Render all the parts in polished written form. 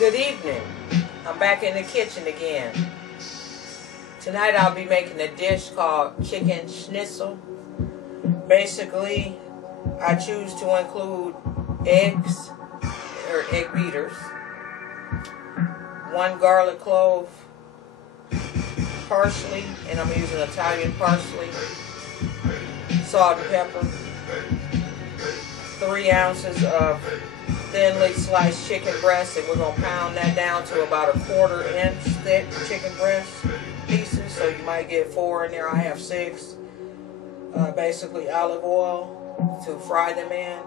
Good evening. I'm back in the kitchen again. Tonight I'll be making a dish called chicken schnitzel. Basically, I choose to include eggs or egg beaters, 1 garlic clove, parsley, and I'm using Italian parsley, salt and pepper, 3 ounces of thinly sliced chicken breast, and we're going to pound that down to about 1/4 inch thick chicken breast pieces, so you might get 4 in there. I have 6. Basically olive oil to fry them in,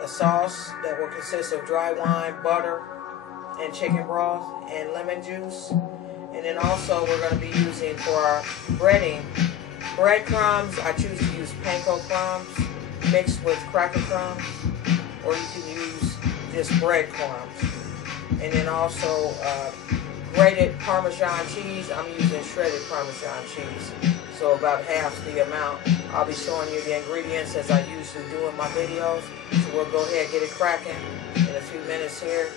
a sauce that will consist of dry wine, butter, and chicken broth, and lemon juice. And then also we're going to be using for our breading breadcrumbs. I choose to use panko crumbs mixed with cracker crumbs, or you can use just breadcrumbs. And then also grated Parmesan cheese. I'm using shredded Parmesan cheese, so about half the amount. I'll be showing you the ingredients as I usually do in my videos. So we'll go ahead and get it cracking in a few minutes here,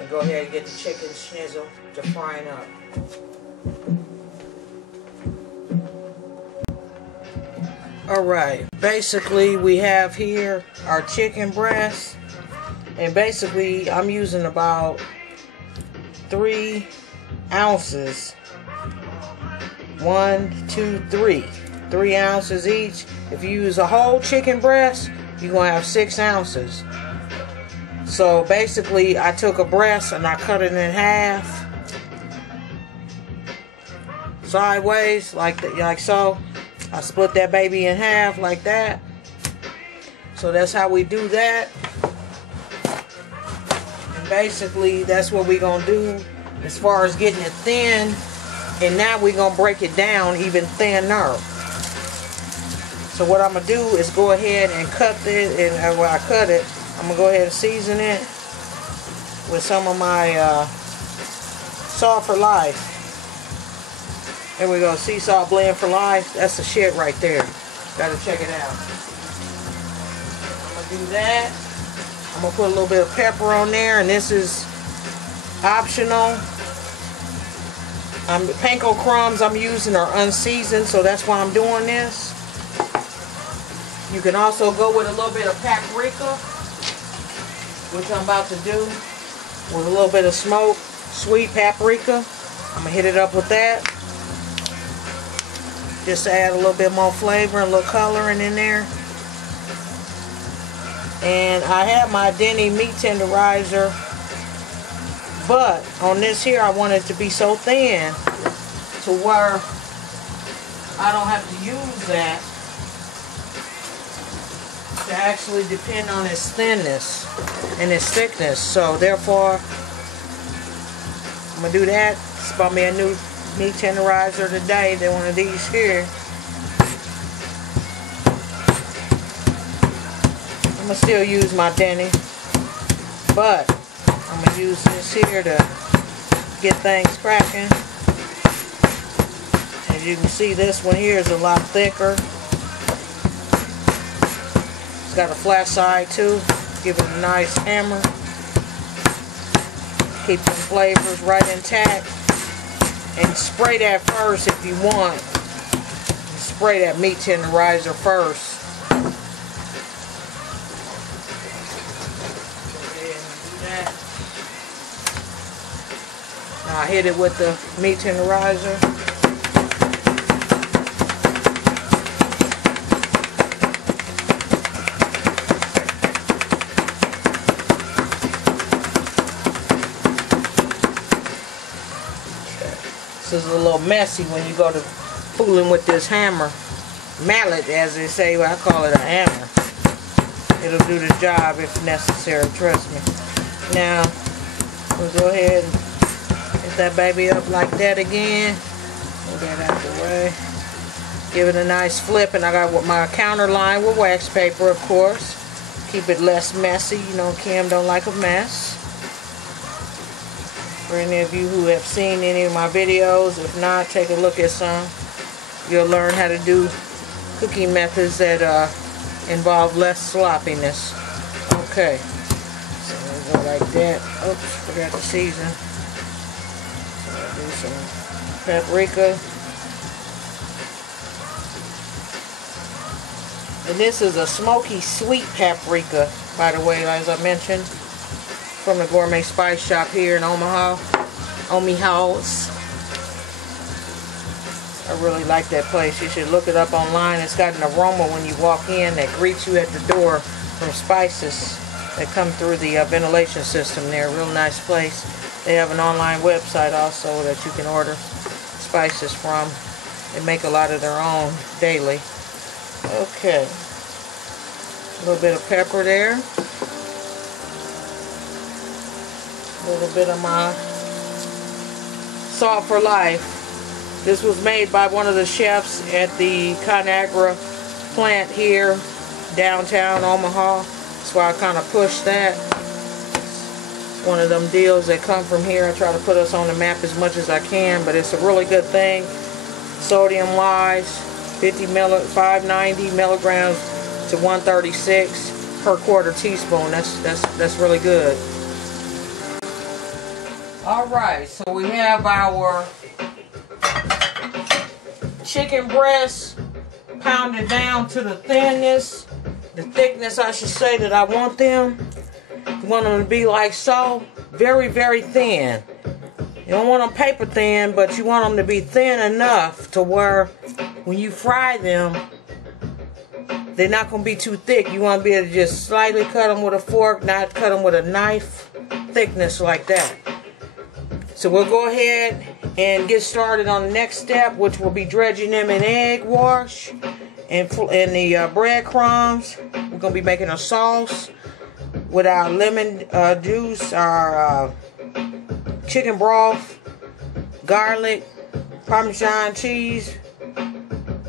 and go ahead and get the chicken schnitzel to frying up. Alright, basically we have here our chicken breast, and basically I'm using about 3 ounces. 1, 2, 3. 3 ounces each. If you use a whole chicken breast, you're going to have 6 ounces. So basically I took a breast and I cut it in half sideways like so. I split that baby in half like that. So that's how we do that. And basically that's what we're going to do as far as getting it thin. And now we're going to break it down even thinner. So what I'm going to do is go ahead and cut it. And when I cut it, I'm going to go ahead and season it with some of my Salt for Life. There we go, sea salt blend for life. That's the shit right there. Gotta check it out. I'm gonna do that. I'm gonna put a little bit of pepper on there, and this is optional. The panko crumbs I'm using are unseasoned, so that's why I'm doing this. You can also go with a little bit of paprika, which I'm about to do, with a little bit of smoked sweet paprika. I'm gonna hit it up with that, just to add a little bit more flavor and a little coloring in there. And I have my Denny meat tenderizer, but on this here I want it to be so thin to where I don't have to use that to actually depend on its thinness and its thickness. So therefore I'm gonna do that. It's bought me a new meat tenderizer today. They're one of these here. I'm gonna still use my Denny, but I'm gonna use this here to get things cracking. As you can see, this one here is a lot thicker. It's got a flat side too. Give it a nice hammer. Keep the flavors right intact. And spray that first if you want. Spray that meat tenderizer first. Go ahead and do that. Now I hit it with the meat tenderizer. This is a little messy when you go to fooling with this hammer. Mallet, as they say. Well, I call it a hammer. It'll do the job if necessary, trust me. Now, we'll go ahead and get that baby up like that again. Move that out the way. Give it a nice flip, and I got my counter line with wax paper, of course. Keep it less messy. You know, Kim don't like a mess. For any of you who have seen any of my videos, if not, take a look at some. You'll learn how to do cooking methods that involve less sloppiness. Okay, so Go like that. Oops, forgot to season. So I'll do some paprika. And this is a smoky sweet paprika, by the way, as I mentioned, from the Gourmet Spice Shop here in Omaha. Omaha's. I really like that place. You should look it up online. It's got an aroma when you walk in that greets you at the door from spices that come through the ventilation system there. Real nice place. They have an online website also that you can order spices from. They make a lot of their own daily. Okay. A little bit of pepper there. A little bit of my Salt for Life. This was made by one of the chefs at the Conagra plant here, downtown Omaha. That's why I kind of pushed that. It's one of them deals that come from here. I try to put us on the map as much as I can, but it's a really good thing. Sodium-wise, 590 milligrams to 136 per quarter teaspoon. That's really good. All right, so we have our chicken breasts pounded down to the thickness, I should say, that I want them. You want them to be like so, very, very thin. You don't want them paper thin, but you want them to be thin enough to where when you fry them, they're not going to be too thick. You want to be able to just slightly cut them with a fork, not cut them with a knife, thickness like that. So we'll go ahead and get started on the next step, which will be dredging them in egg wash and the breadcrumbs. We're going to be making a sauce with our lemon juice, our chicken broth, garlic, Parmesan cheese,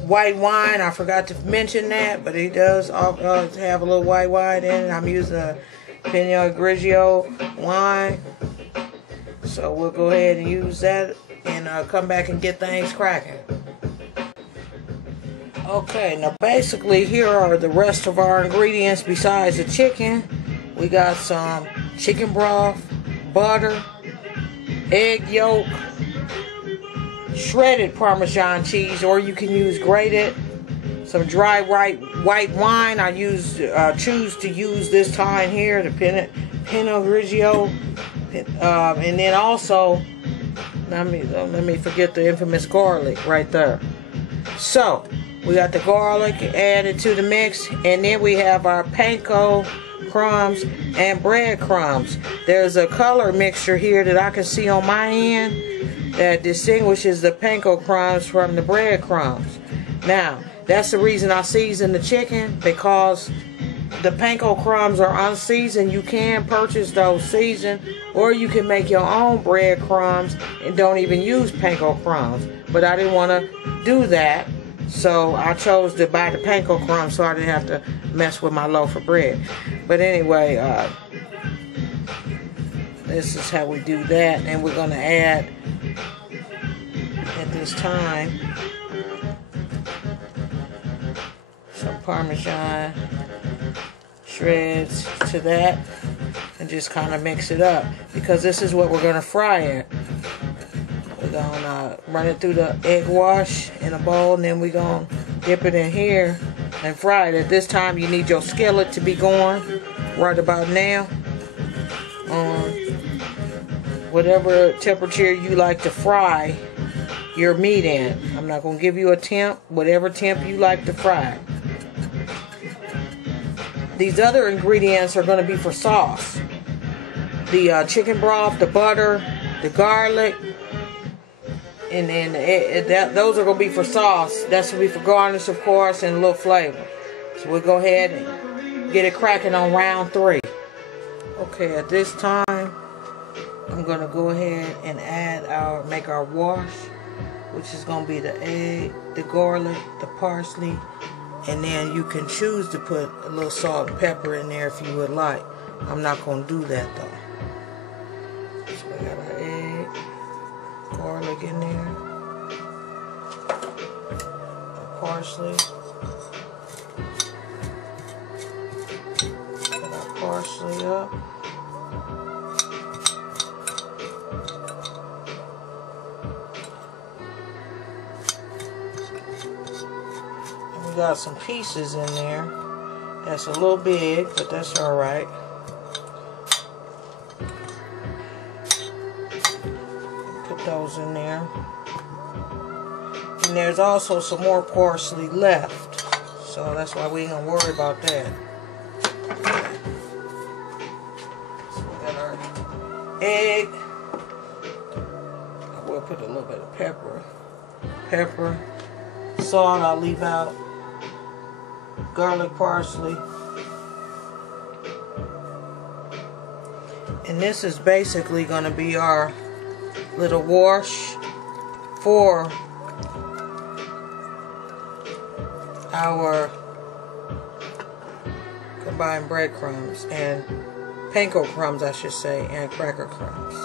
white wine. I forgot to mention that, but it does have a little white wine in it. I'm using a Pinot Grigio wine. So we'll go ahead and use that and come back and get things cracking. Okay, now basically here are the rest of our ingredients besides the chicken. We got some chicken broth, butter, egg yolk, shredded Parmesan cheese, or you can use grated, some dry white wine. I choose to use this time here, the Pinot Grigio. And then also, let me forget the infamous garlic right there. So we got the garlic added to the mix, and then we have our panko crumbs and breadcrumbs. There's a color mixture here that I can see on my end that distinguishes the panko crumbs from the breadcrumbs. Now, that's the reason I season the chicken, because the panko crumbs are unseasoned. You can purchase those seasoned, or you can make your own breadcrumbs and don't even use panko crumbs. But I didn't want to do that, so I chose to buy the panko crumbs so I didn't have to mess with my loaf of bread. But anyway, this is how we do that. And we're going to add, at this time, some Parmesan shreds to that, and just kind of mix it up, because this is what we're going to fry it. We're going to run it through the egg wash in a bowl, and then we're going to dip it in here and fry it. At this time, you need your skillet to be going right about now on whatever temperature you like to fry your meat in. I'm not going to give you a temp, whatever temp you like to fry. These other ingredients are going to be for sauce. The chicken broth, the butter, the garlic, and then those are going to be for sauce. That's going to be for garnish, of course, and a little flavor. So we'll go ahead and get it cracking on round 3. Okay, at this time, I'm going to go ahead and make our wash, which is going to be the egg, the garlic, the parsley, and then you can choose to put a little salt and pepper in there if you would like. I'm not going to do that though. So we got our egg, garlic in there, parsley. Put our parsley up. We got some pieces in there. That's a little big, but that's alright. Put those in there. And there's also some more parsley left. So that's why we ain't gonna worry about that. So we got our egg. I will put a little bit of pepper. Salt I'll leave out. Garlic, parsley. And this is basically going to be our little wash for our combined breadcrumbs and panko crumbs, I should say, and cracker crumbs.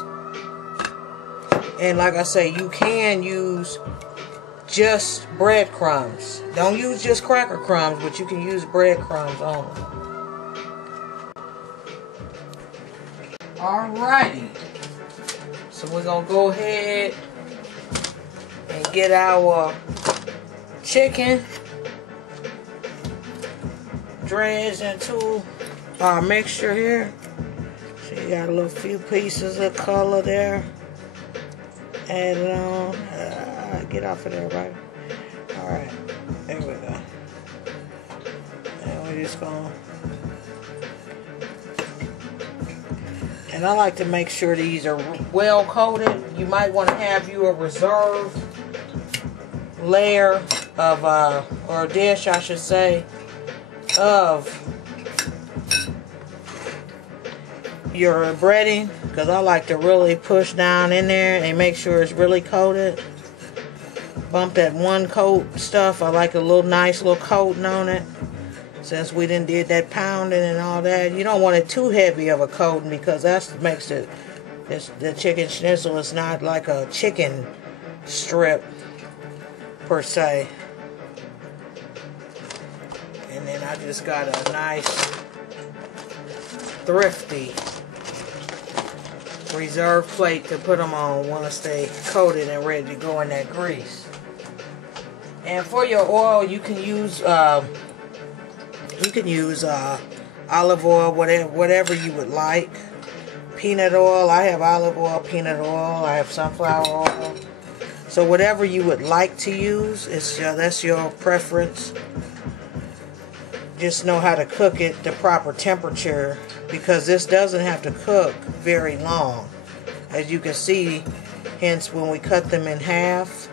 And like I say, you can use just breadcrumbs. Don't use just cracker crumbs, but you can use breadcrumbs only. Alrighty. So we're going to go ahead and get our chicken dredged into our mixture here. So you got a little few pieces of color there. Add it on. Get off of there, right? Alright, there we go. And we're just going. And I like to make sure these are well coated. You might want to have you a reserve layer of, or a dish, I should say, of your breading, because I like to really push down in there and make sure it's really coated. Bump that one coat stuff. I like a little nice little coating on it. Since we done did that pounding and all that, you don't want it too heavy of a coating, because that makes it, the chicken schnitzel is not like a chicken strip per se. And then I just got a nice thrifty reserve plate to put them on once they coated and ready to go in that grease. And for your oil, you can use olive oil, whatever you would like. Peanut oil. I have olive oil, peanut oil. I have sunflower oil. So whatever you would like to use, that's your preference. Just know how to cook it the proper temperature, because this doesn't have to cook very long. As you can see, hence when we cut them in half.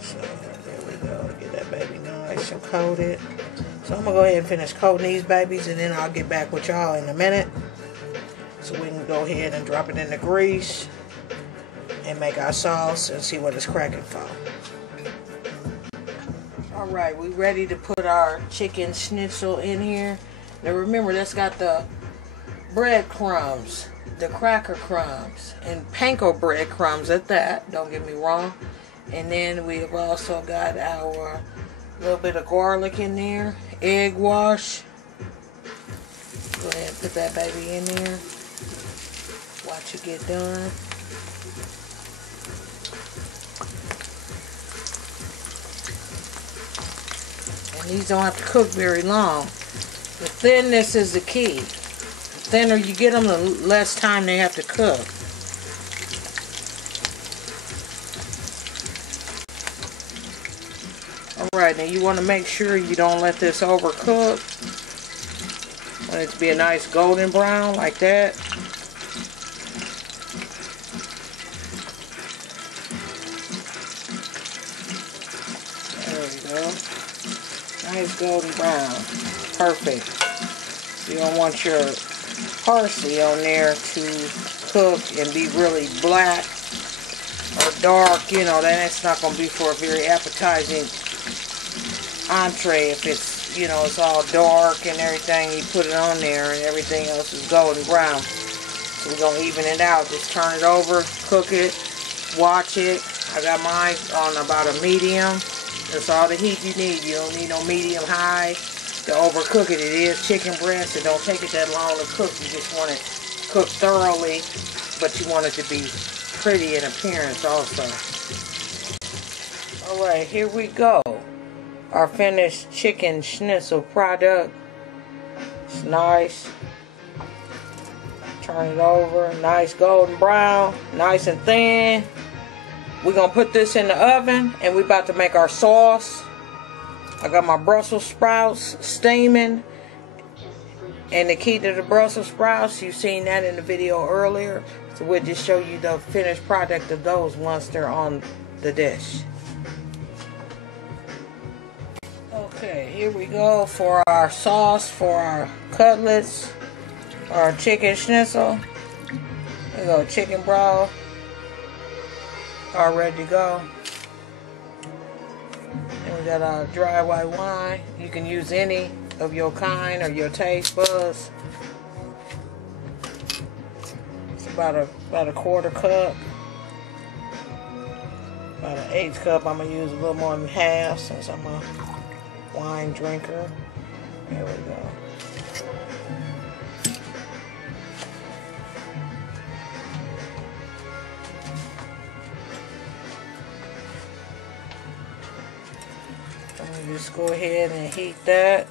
So there we go. Get that baby nice and coated. So I'm going to go ahead and finish coating these babies, and then I'll get back with y'all in a minute. So we can go ahead and drop it in the grease and make our sauce and see what it's cracking for. Alright, we ready to put our chicken schnitzel in here. Now remember, that's got the breadcrumbs, the cracker crumbs, and panko breadcrumbs at that, don't get me wrong. And then we've also got our little bit of garlic in there, egg wash. Go ahead and put that baby in there. Watch it get done. And these don't have to cook very long. The thinness is the key. The thinner you get them, the less time they have to cook. Alright, now you want to make sure you don't let this overcook. Want it to be a nice golden brown like that. There we go. Nice golden brown. Perfect. You don't want your parsley on there to cook and be really black or dark. You know, that's not going to be for a very appetizing entree if it's, you know, it's all dark and everything. You put it on there and everything else is golden brown. So we're going to even it out. Just turn it over, cook it, watch it. I got mine on about a medium. That's all the heat you need. You don't need no medium high. to overcook it. It is chicken breast. It don't take it that long to cook. You just want it cooked thoroughly, but you want it to be pretty in appearance also. Alright, here we go. Our finished chicken schnitzel product. It's nice. Turn it over. Nice golden brown. Nice and thin. We're going to put this in the oven, and we're about to make our sauce. I got my Brussels sprouts steaming. And the key to the Brussels sprouts, you've seen that in the video earlier. So we'll just show you the finished product of those once they're on the dish. Okay, here we go for our sauce for our cutlets, our chicken schnitzel. Here we go, chicken broth, all ready to go. And we got our dry white wine. You can use any of your kind or your taste buds. It's about a quarter cup. About an eighth cup. I'm gonna use a little more than half since I'm a wine drinker. There we go. Just go ahead and heat that.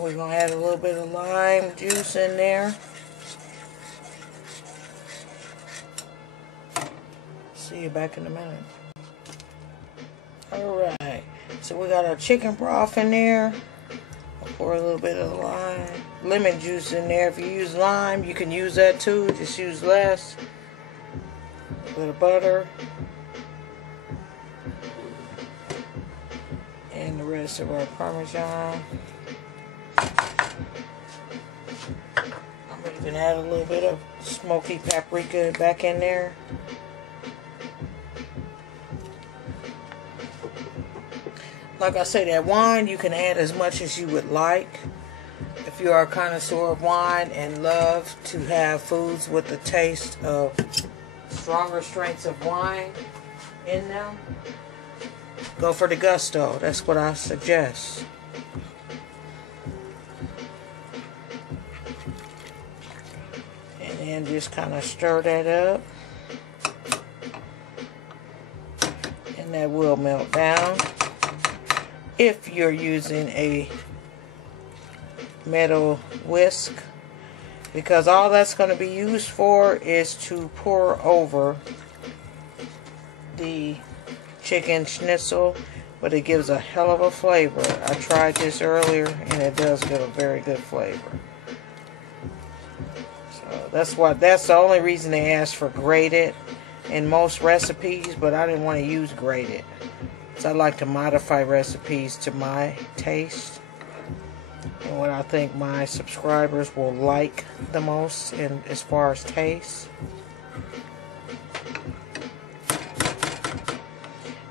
We're going to add a little bit of lime juice in there. See you back in a minute. Alright, so we got our chicken broth in there. I'll pour a little bit of lemon juice in there. If you use lime, you can use that too. Just use less. A little bit of butter. And the rest of our Parmesan. I'm even add a little bit of smoky paprika back in there. Like I said, that wine you can add as much as you would like. If you are a connoisseur of wine and love to have foods with the taste of stronger strengths of wine in them, go for the gusto. That's what I suggest. And then just kind of stir that up. And that will melt down. If you're using a metal whisk. Because all that's going to be used for is to pour over the chicken schnitzel, but it gives a hell of a flavor. I tried this earlier and it does give a very good flavor. So that's the only reason they ask for grated in most recipes, but I didn't want to use grated. So I like to modify recipes to my taste and what I think my subscribers will like the most in as far as taste.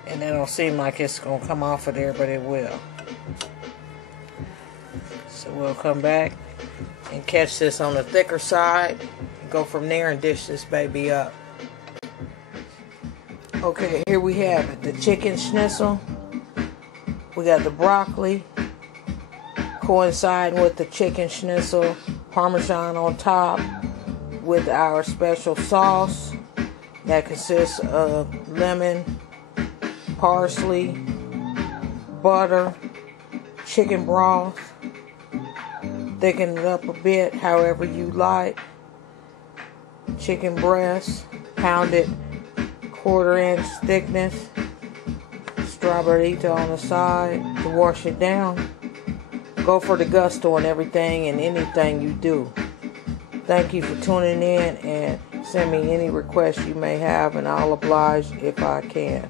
And it don't seem like it's going to come off of there, but it will. So we'll come back and catch this on the thicker side. And go from there and dish this baby up. Okay, here we have it. The chicken schnitzel. We got the broccoli coinciding with the chicken schnitzel. Parmesan on top with our special sauce that consists of lemon, parsley, butter, chicken broth. Thicken it up a bit however you like. Chicken breast, pounded 1/4 inch thickness. Strawberryita on the side to wash it down. Go for the gusto on everything and anything you do. Thank you for tuning in, and send me any requests you may have, and I'll oblige if I can.